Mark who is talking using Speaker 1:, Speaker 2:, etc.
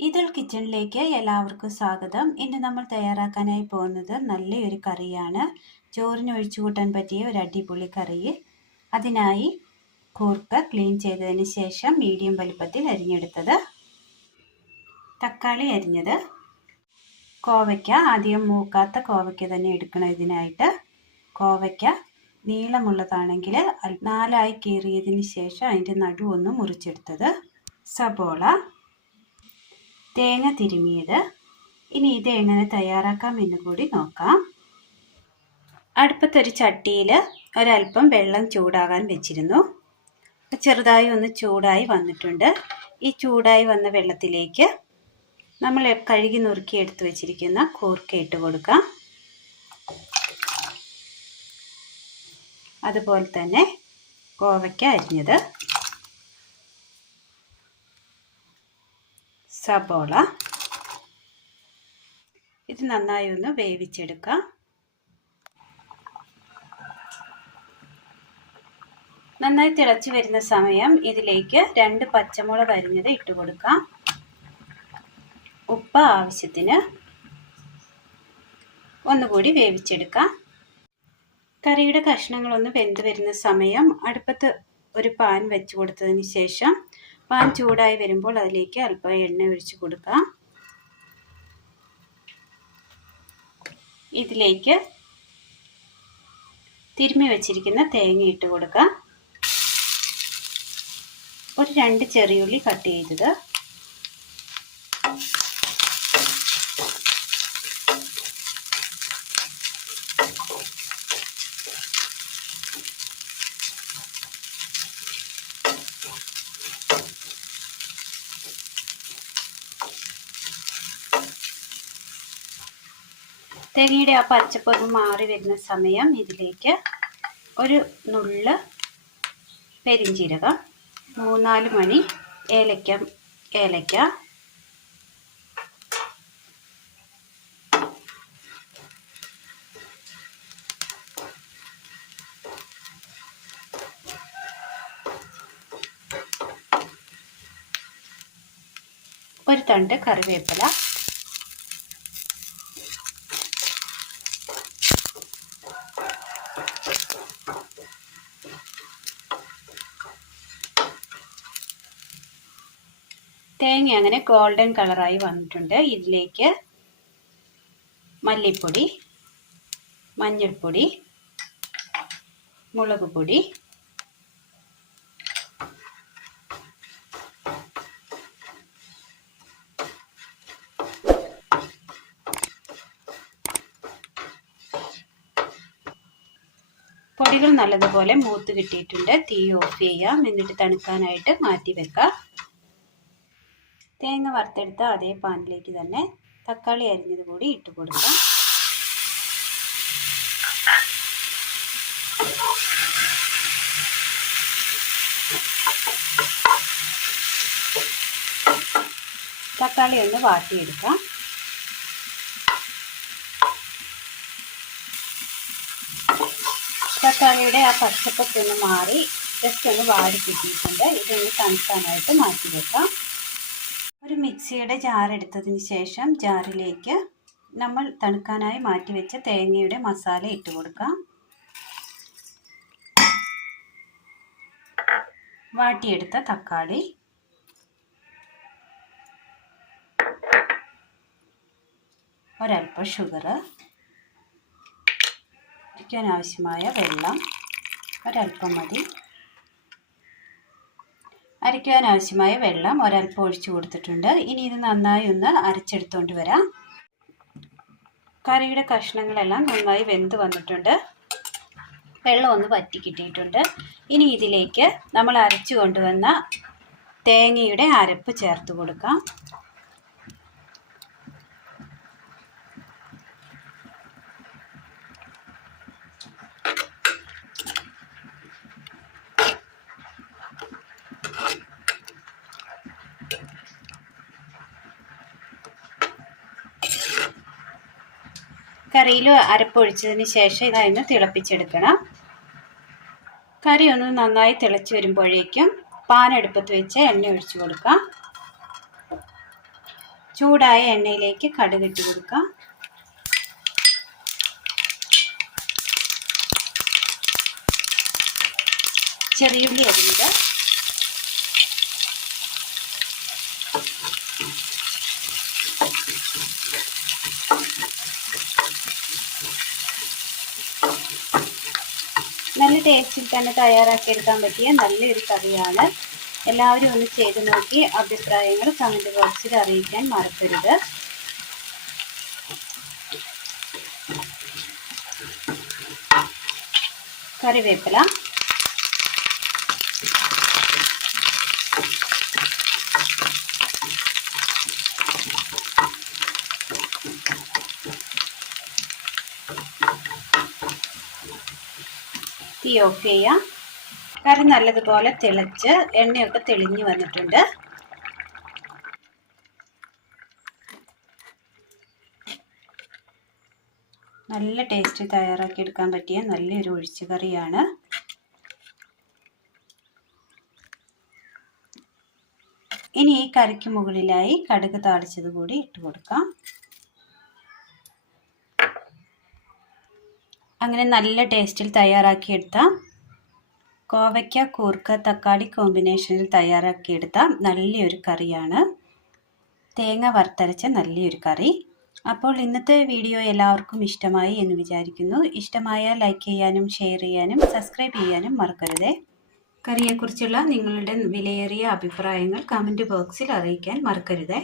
Speaker 1: ഈദുൽ കിച്ചണിലേക്ക് എല്ലാവർക്കും സ്വാഗതം. ഇന്ന് നമ്മൾ തയ്യാറാക്കാനായി പോകുന്നത് നല്ലൊരു കറിയാണ്. ചോറിന് ഒഴിച്ചു കൂട്ടാൻ പറ്റിയ ഒരു അടിപൊളി കറി. അതിനായി കൂർക്ക ക്ലീൻ ചെയ്തതിന് ശേഷം മീഡിയം വലിപ്പത്തിൽ അരിഞ്ഞെടുത്തത് തക്കാളി അരിഞ്ഞത്. കോവയ്ക്ക ആദ്യം മൂക്കാത്ത കോവയ്ക്ക തന്നെ എടുക്കണം ഇതിനായിട്ട്. കോവയ്ക്ക നീളമുള്ളതാണെങ്കിൽ നാലായി കീറിയതിന് ശേഷം അതിന്റെ നടുവൊന്ന് മുറിച്ചെടുത്തത്. സബോള തേങ്ങ തിരുമിയത്. ഇനി ഇത് എങ്ങനെ തയ്യാറാക്കാം എന്ന് കൂടി നോക്കാം. അടുപ്പത്തൊരു ചട്ടിയിൽ ഒരല്പം വെള്ളം ചൂടാകാൻ വെച്ചിരുന്നു. ചെറുതായി ഒന്ന് ചൂടായി വന്നിട്ടുണ്ട്. ഈ ചൂടായി വന്ന വെള്ളത്തിലേക്ക് നമ്മൾ കഴുകി നുറുക്കി എടുത്തു വെച്ചിരിക്കുന്ന കൂർക്ക ഇട്ട് കൊടുക്കാം. അതുപോലെ തന്നെ കോവയ്ക്ക അരിഞ്ഞത്. സബോള ഇത് നന്നായി ഒന്ന് വേവിച്ചെടുക്കാം. നന്നായി തിളച്ച് വരുന്ന സമയം ഇതിലേക്ക് രണ്ട് പച്ചമുളക് അരിഞ്ഞത് ഇട്ട് കൊടുക്കാം. ഉപ്പ് ആവശ്യത്തിന് ഒന്നുകൂടി വേവിച്ചെടുക്കാം. കറിയുടെ കഷ്ണങ്ങളൊന്ന് വെന്ത് വരുന്ന സമയം അടുപ്പത്ത് ഒരു പാൻ വെച്ച് കൊടുത്തതിന് ശേഷം പാൻ ചൂടായി വരുമ്പോൾ അതിലേക്ക് അല്പം എണ്ണ ഒഴിച്ച് കൊടുക്കാം. ഇതിലേക്ക് തിരുമ്മി വെച്ചിരിക്കുന്ന തേങ്ങ ഇട്ട് കൊടുക്കാം. ഒരു രണ്ട് ചെറിയുള്ളി കട്ട് ചെയ്തത്. തേങ്ങയുടെ ആ പച്ചപ്പൊന്ന് മാറി വരുന്ന സമയം ഇതിലേക്ക് ഒരു നുള്ള് പെരിഞ്ചീരകം മൂന്നാൽ മണി ഏലക്ക ഏലക്ക. ഒരു തണ്ട് കറിവേപ്പില. തേങ്ങ അങ്ങനെ ഗോൾഡൻ കളറായി വന്നിട്ടുണ്ട്. ഇതിലേക്ക് മല്ലിപ്പൊടി മഞ്ഞൾപ്പൊടി മുളക് പൊടി പൊടികൾ നല്ലതുപോലെ മൂത്ത് കിട്ടിയിട്ടുണ്ട്. തീ ഓഫ് ചെയ്യാം. എന്നിട്ട് തണുക്കാനായിട്ട് മാറ്റി വെക്കാം. തേങ്ങ വറുത്തെടുത്ത അതേ പാനിലേക്ക് തന്നെ തക്കാളി അരിഞ്ഞത് കൂടി ഇട്ട് കൊടുക്കാം. തക്കാളി ഒന്ന് വാട്ടിയെടുക്കാം. തക്കാളിയുടെ ആ പച്ചപ്പൊക്കെ ഒന്ന് മാറി ജസ്റ്റ് ഒന്ന് വാടി കിട്ടിയിട്ടുണ്ട്. ഇതൊന്ന് തണുക്കാനായിട്ട് മാറ്റി വെക്കാം. ഒരു മിക്സിയുടെ ജാർ എടുത്തതിന് ശേഷം ജാറിലേക്ക് നമ്മൾ തണുക്കാനായി മാറ്റിവെച്ച തേങ്ങയുടെ മസാല ഇട്ട് കൊടുക്കാം. വാട്ടിയെടുത്ത തക്കാളി. ഒരല്പം ഷുഗർ ആവശ്യമായ വെള്ളം. ഒരല്പം മതി. അരയ്ക്കുവാൻ ആവശ്യമായ വെള്ളം ഒരൽപ്പം ഒഴിച്ചു കൊടുത്തിട്ടുണ്ട്. ഇനി ഇത് നന്നായി ഒന്ന് അരച്ചെടുത്തുകൊണ്ട് വരാം. കറിയുടെ കഷ്ണങ്ങളെല്ലാം നന്നായി വെന്ത് വന്നിട്ടുണ്ട്. വെള്ളം ഒന്ന് വറ്റി കിട്ടിയിട്ടുണ്ട്. ഇനി ഇതിലേക്ക് നമ്മൾ അരച്ചു കൊണ്ടുവന്ന തേങ്ങയുടെ അരപ്പ് ചേർത്ത് കൊടുക്കാം. കറിയിൽ അരപ്പൊഴിച്ചതിന് ശേഷം ഇതായിരുന്നു തിളപ്പിച്ചെടുക്കണം. കറി ഒന്ന് നന്നായി തിളച്ച് വരുമ്പോഴേക്കും പാൻ അടുപ്പത്ത് വെച്ച് എണ്ണ ഒഴിച്ചു കൊടുക്കാം. ചൂടായ എണ്ണയിലേക്ക് കടുക് ഇട്ട് കൊടുക്കാം. ചെറിയുള്ളി അരിഞ്ഞത് നല്ല ടേസ്റ്റിൽ തന്നെ തയ്യാറാക്കിയെടുക്കാൻ പറ്റിയ നല്ലൊരു കറിയാണ്. എല്ലാവരും ഒന്ന് ചെയ്ത് നോക്കി അഭിപ്രായങ്ങൾ കമന്റ് ബോക്സിൽ അറിയിക്കാൻ മറക്കരുത്. കറിവേപ്പില. തീ ഓഫ് ചെയ്യാം. കറി നല്ലതുപോലെ തിളച്ച് എണ്ണയൊക്കെ തെളിഞ്ഞു വന്നിട്ടുണ്ട്. നല്ല ടേസ്റ്റ് തയ്യാറാക്കി എടുക്കാൻ പറ്റിയ നല്ലൊരു ഒഴിച്ചു കറിയാണ്. ഇനി ഈ കറിക്ക് മുകളിലായി കടുക് താളിച്ചത് കൂടി ഇട്ട് കൊടുക്കാം. അങ്ങനെ നല്ല ടേസ്റ്റിൽ തയ്യാറാക്കിയെടുത്ത കോവയ്ക്ക കൂർക്ക തക്കാളി കോമ്പിനേഷനിൽ തയ്യാറാക്കിയെടുത്ത നല്ലൊരു കറിയാണ്. തേങ്ങ വറുത്തരച്ച നല്ലൊരു കറി. അപ്പോൾ ഇന്നത്തെ വീഡിയോ എല്ലാവർക്കും ഇഷ്ടമായി എന്ന് വിചാരിക്കുന്നു. ഇഷ്ടമായാൽ ലൈക്ക് ചെയ്യാനും ഷെയർ ചെയ്യാനും സബ്സ്ക്രൈബ് ചെയ്യാനും മറക്കരുതേ. കറിയെക്കുറിച്ചുള്ള നിങ്ങളുടെ വിലയേറിയ അഭിപ്രായങ്ങൾ കമന്റ് ബോക്സിൽ അറിയിക്കാൻ മറക്കരുതേ.